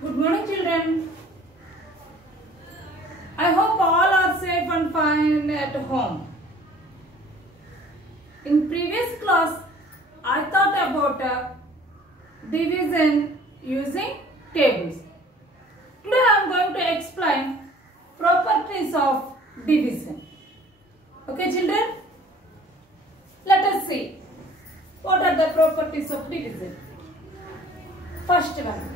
Good morning, children. I hope all are safe and fine at home. In previous class, I thought about division using tables. Today I am going to explain properties of division. Okay, children? Let us see what are the properties of division. First one,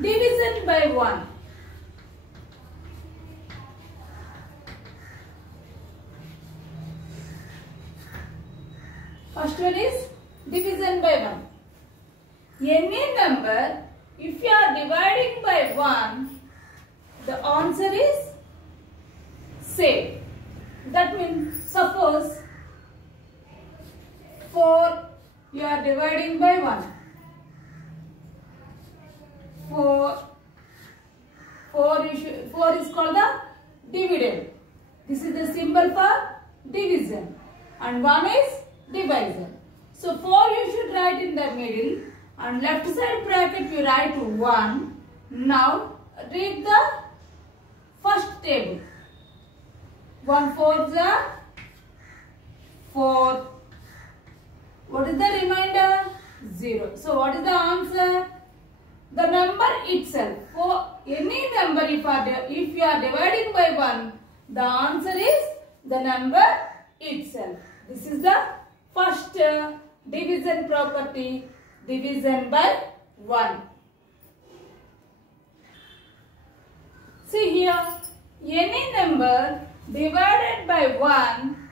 division by 1. First one is division by 1. Any number, if you are dividing by 1, the answer is same. That means, suppose 4 you are dividing by 1. 4 is called the dividend. This is the symbol for division. And 1 is divisor. So 4 you should write in the middle, and left side bracket you write 1. Now read the first table. 1 4 is 4. What is the remainder? 0. So what is the answer? The number itself. For any number, if you are dividing by 1, the answer is the number itself. This is the first division property, division by 1. See here, any number divided by 1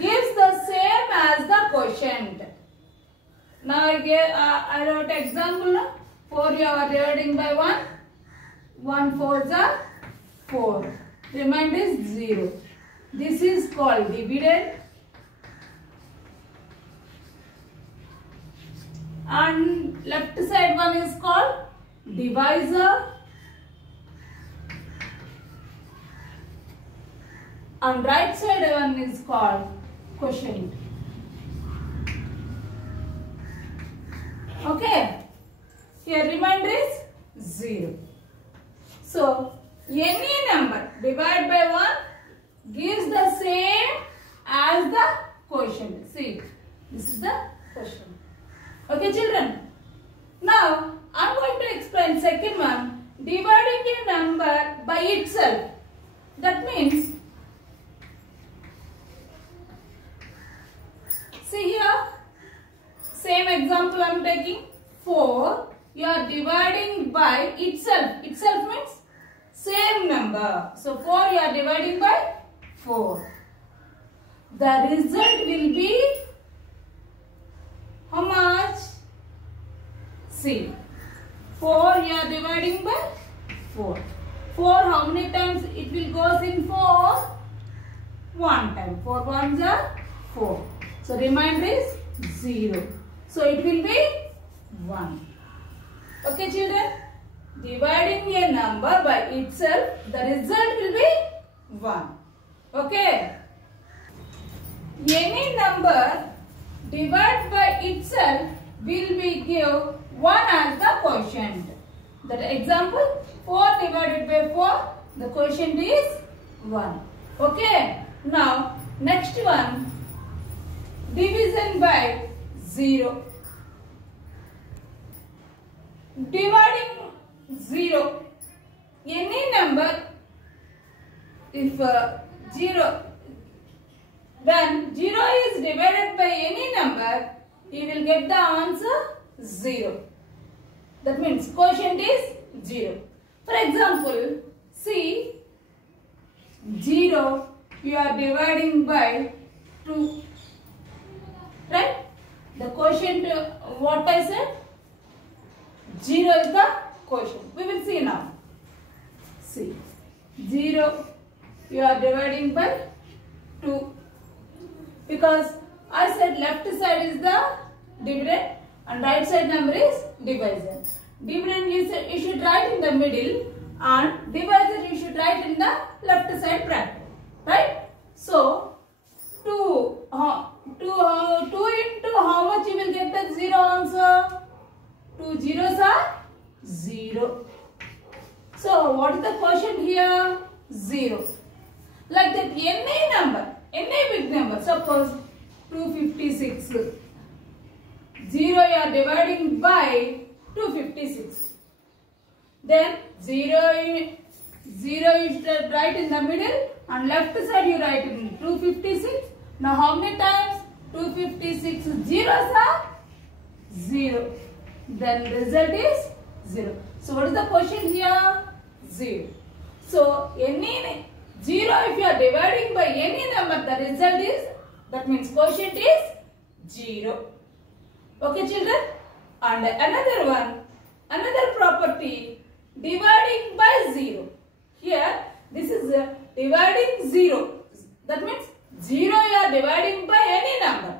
gives the same as the quotient. Now I wrote example. 4 you are dividing by 1. 1 4 is 4. Remainder is 0. This is called dividend. And left side one is called divisor. And right side one is called quotient. Okay. Here remainder is 0. So any number divided by 1 gives the same as the quotient. See, this is the quotient. Okay, children. Now I am going to explain second one, dividing a number by itself. That means, see here, same example I am taking. 4 you are dividing by itself. Itself means same number. So 4 you are dividing by 4. The result will be how much? See, 4 you are dividing by 4. 4 how many times it will goes in 4? 1 time. 4 ones are 4. So remainder is 0. So it will be 1. Okay, children? Dividing a number by itself, the result will be 1. Okay? Any number divided by itself will be give 1 as the quotient. That example, 4 divided by 4, the quotient is 1. Okay? Now, next one, division by 0. Dividing 0, any number, if 0, when 0 is divided by any number, you will get the answer 0. That means quotient is 0. For example, see, 0 you are dividing by 2. Right? The quotient, what I said? 0 is the quotient. We will see now. See, 0 you are dividing by 2. Because I said left side is the dividend and right side number is divisor. Dividend you should write in the middle and divisor you should write in the left side bracket. Right? So 2 into how much you will get the 0 answer? 2 zeros are 0. So what is the quotient here? 0. Like that, any number, any big number, suppose 256. 0 you are dividing by 256. Then 0 you should write in the middle and left side you write in 256. Now how many times? 256 zeros are 0. Then result is 0. So what is the quotient here? 0. So any 0 if you are dividing by any number, the result is, that means quotient is 0. Okay children? And another one, another property, dividing by 0. Here this is dividing 0. That means 0 you are dividing by any number.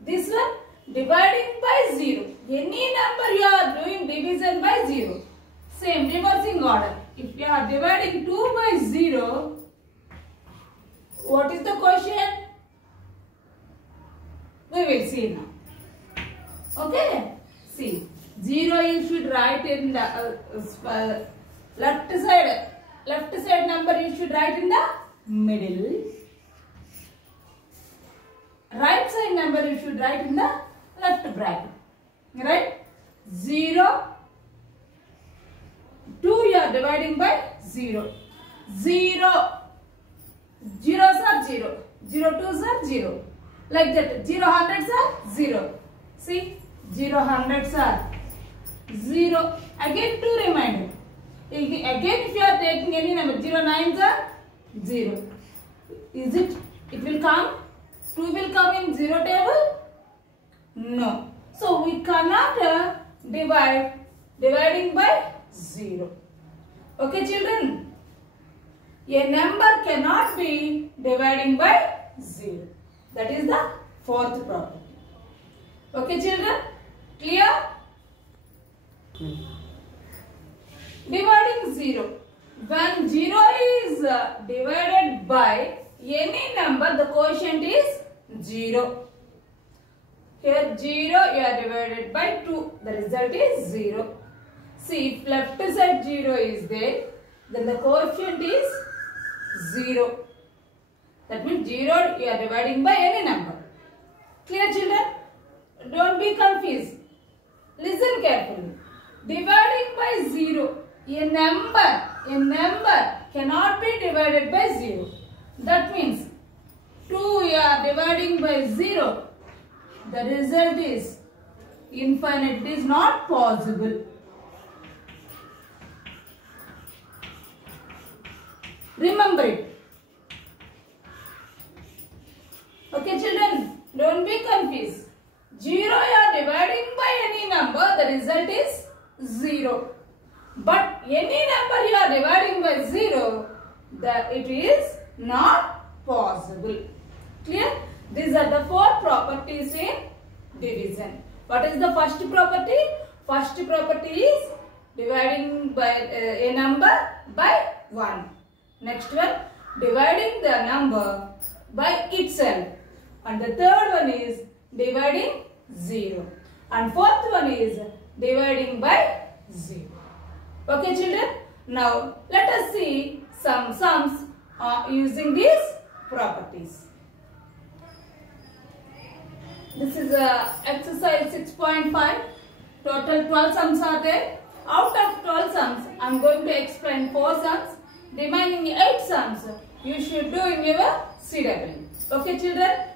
This one dividing by 0. Any number you are doing division by 0. Same reversing order. If you are dividing 2 by 0, what is the quotient? We will see now. Okay? See, 0 you should write in the left side number you should write in the middle. Right side number you should write in the left bracket. Right? 0, 2 you are dividing by 0. 0. Zeros are 0. 0 2s are 0. Like that. 0 hundreds are 0. See? 0 hundreds are 0. Again 2 reminder. Again if you are taking any number, 0 nines are 0. Is it? It will come? 2 will come in 0 table? No. So we cannot dividing by 0. Okay children? A number cannot be dividing by 0. That is the fourth property. Okay children? Clear? Dividing 0. When 0 is divided by any number, the quotient is 0. Here 0 you are divided by 2. The result is 0. See, if left side 0 is there, then the quotient is 0. That means 0 you are dividing by any number. Clear children? Don't be confused. Listen carefully. Dividing by 0. A number cannot be divided by 0. That means 2 you are dividing by 0. The result is infinite. It is not possible. Remember it. Okay children, don't be confused. 0 you are dividing by any number, the result is 0. But any number you are dividing by 0, it is not possible. Clear? These are the four properties in division. What is the first property? First property is dividing by a number by 1. Next one, dividing the number by itself. And the third one is dividing 0. And fourth one is dividing by 0. Okay children? Now let us see some sums using these properties. This is exercise 6.5. Total 12 sums are there. Out of 12 sums, I am going to explain 4 sums. Remaining 8 sums, you should do in your CW. Okay children?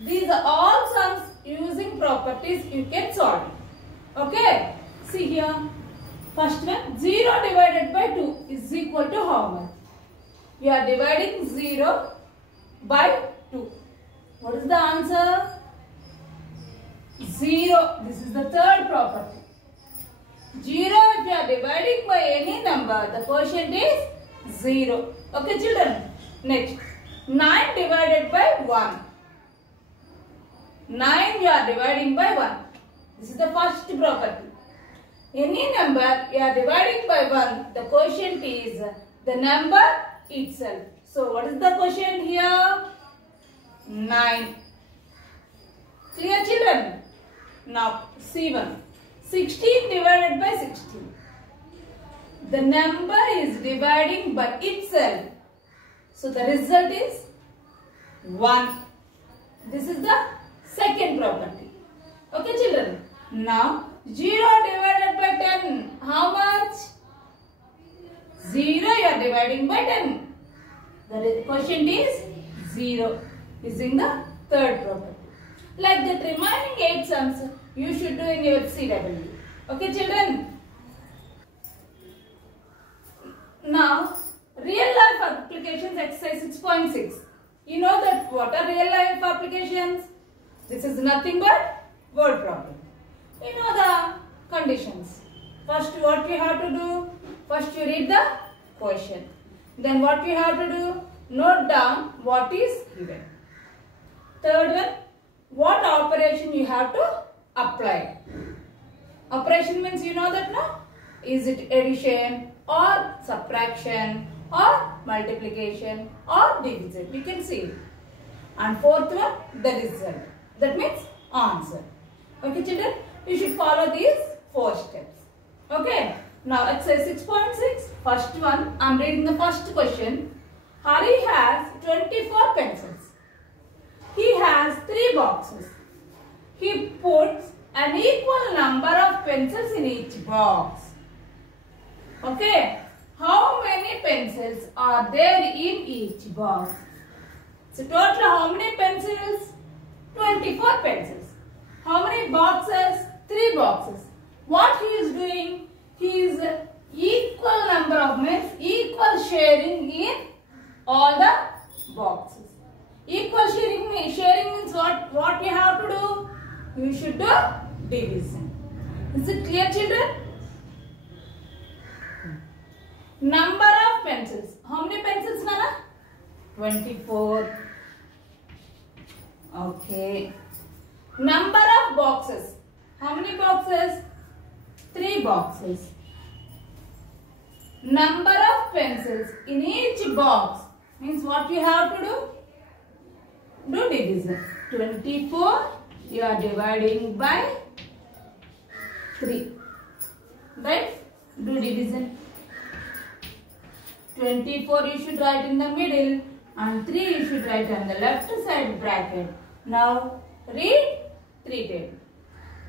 These are all sums using properties you can solve. Okay? See here. First one, 0 divided by 2 is equal to how much? You are dividing 0 by 2. What is the answer? 0. This is the third property. 0 if you are dividing by any number, the quotient is 0. Okay children? Next, 9 divided by 1. 9 you are dividing by 1. This is the first property. Any number you are dividing by 1, the quotient is the number itself. So what is the quotient here? 9. Clear children? Now C1. 16 divided by 16. the number is dividing by itself. So the result is 1. This is the second property. Okay children. Now 0 divided by 10. How much? 0 you are dividing by 10. The quotient is 0. Using the third property. Like that remaining 8 sums you should do in your CW. Okay children. Now real life applications exercise 6.6. You know that what are real life applications? This is nothing but word problem. You know the conditions. First what you have to do? First you read the question. Then what you have to do? Note down what is given. Third one, what operation you have to apply. Operation means you know that no? Is it addition or subtraction or multiplication or division? You can see. And fourth one, the result. That means answer. Okay children, you should follow these 4 steps. Okay. Now exercise 6.6. First one, I am reading the first question. Hari has 24 pencils. He has 3 boxes. He puts an equal number of pencils in each box. Okay. How many pencils are there in each box? So total how many pencils? 24 pencils. How many boxes? 3 boxes. What he is doing? He is equal number of means equal sharing in all the boxes. Equal sharing means what you have to do? You should do division. Is it clear children? Number of pencils. How many pencils Nana? 24. Okay. Number of boxes. How many boxes? 3 boxes. Number of pencils in each box means what you have to do? Do division. 24 you are dividing by 3. Right? Do division. 24 you should write in the middle and 3 you should write on the left side bracket. Now read 3 table.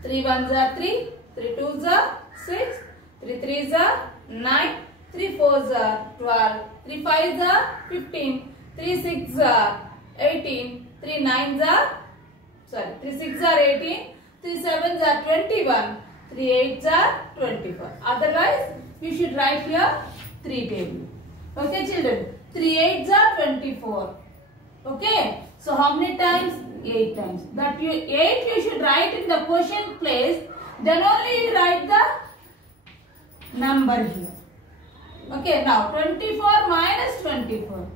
3 ones are 3, 3 twos are 6, 3 threes are 9, 3 fours are 12, 3 fives are 15, 3 sixes are 18, 3 nines are 3 sixes are 18, 3 sevens are 21, 3 eights are 24. Otherwise you should write here 3 table. Okay children, 3 eights are 24. Okay, so how many times? 8 times. That 8 you should write in the quotient place. Then only you write the number here. Okay, now 24 minus 24.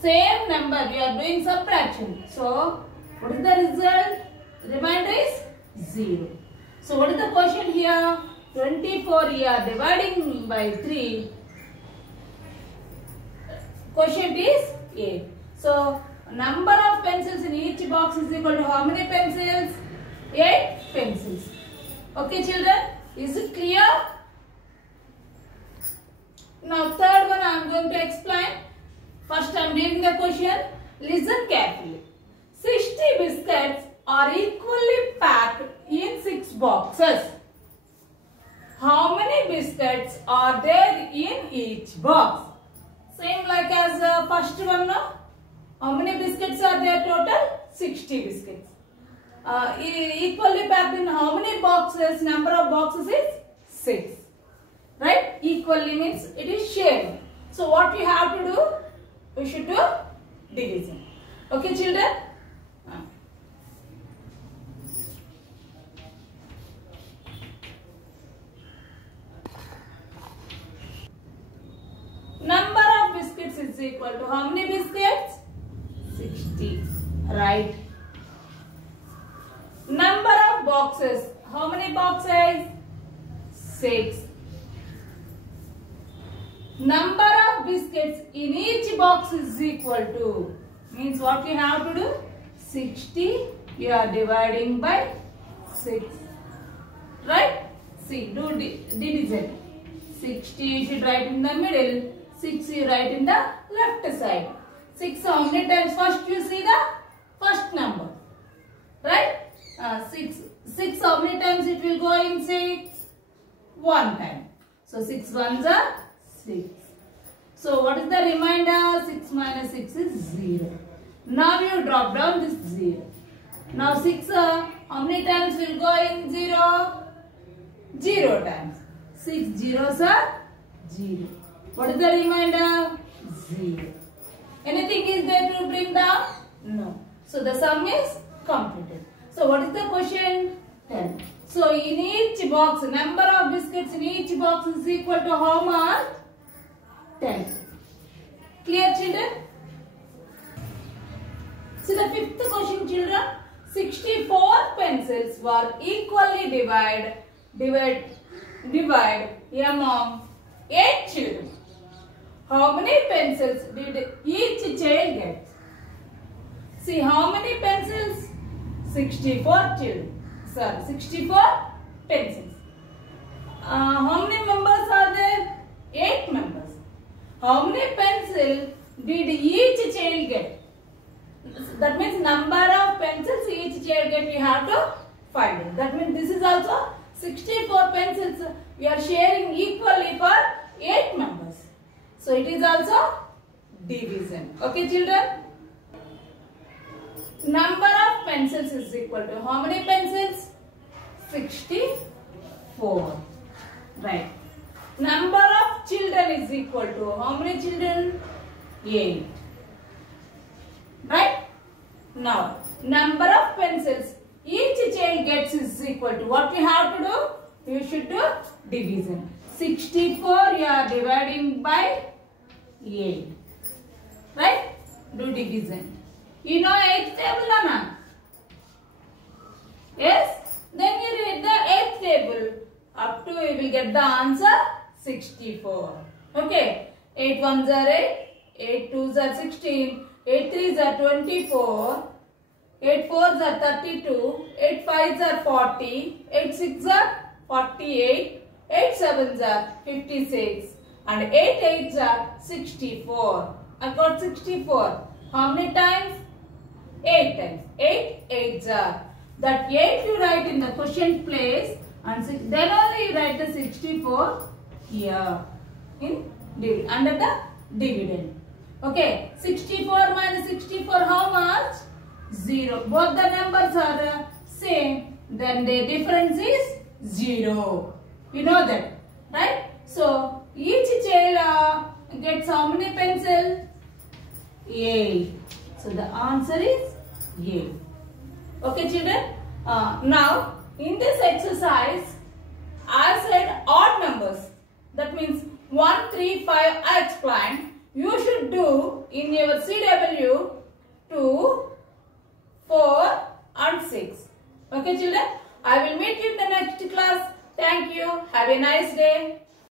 Same number, you are doing subtraction. So, what is the result? Remainder is 0. So, what is the quotient here? 24 you are dividing by 3. Quotient is 8. So, number of pencils in each box is equal to how many pencils? 8 pencils. Okay children, is it clear? Now third one I am going to explain. First I am reading the question. Listen carefully. 60 biscuits are equally packed in 6 boxes. How many biscuits are there in each box? Same like as first one, no? How many biscuits are there total? 60 biscuits. Equally packed in how many boxes? Number of boxes is 6. Right? Equally means it is shared. So what we have to do? We should do division. Okay children? Number of biscuits is equal to how many biscuits? 60. Right. Number of boxes. How many boxes? 6. Number of biscuits in each box is equal to, means what you have to do? 60 you are dividing by 6. Right? See, do division. 60 you should write in the middle. 6 you write in the left side. 6 how many times? First you see the first number. Right? 6 how many times it will go in 6? 1 time. So 6 ones are 6. So what is the remainder? 6 minus 6 is 0. Now you drop down this 0. Now 6 how many times will go in 0? 0 times. 6 zeros are 0. What is the remainder? 0. Anything is there to bring down? No. So the sum is completed. So what is the question? 10. So in each box, number of biscuits in each box is equal to how much? 10. Clear, children? So the fifth question, children. 64 pencils were equally divided among 8 children. How many pencils did each child get? See, how many pencils? 64 children. Sorry, 64 pencils. How many members are there? 8 members. How many pencils did each child get? That means number of pencils each child get, you have to find it. That means this is also 64 pencils we are sharing equally for 8 members. So it is also division. Okay, children? Number of pencils is equal to how many pencils? 64. Right. Number of children is equal to how many children? 8. Right? Now, number of pencils each child gets is equal to what we have to do? You should do division. 64 you are dividing by 8. Right? Do division. You know 8th table, Nana? Yes? Then you read the 8th table. Up to you will get the answer 64. Okay? 8 ones are 8. 8 twos are 16. 8 threes are 24. 8 fours are 32. 8 fives are 40. 8 sixes are 48. 8 sevens are 56. And 8 eights are 64. I got 64. How many times? 8 times. 8 eights are. That 8 you write in the quotient place and then only you write the 64 here in under the dividend. Okay. 64 minus 64 how much? 0. Both the numbers are same. Then the difference is 0. You know that. Right? So each child gets how many pencils? 8. So the answer is 8. Okay, children. Now in this exercise I said odd numbers. That means 1, 3, 5 I explained. You should do in your CW 2, 4 and 6. Okay, children. I will meet you in the next class. Thank you. Have a nice day.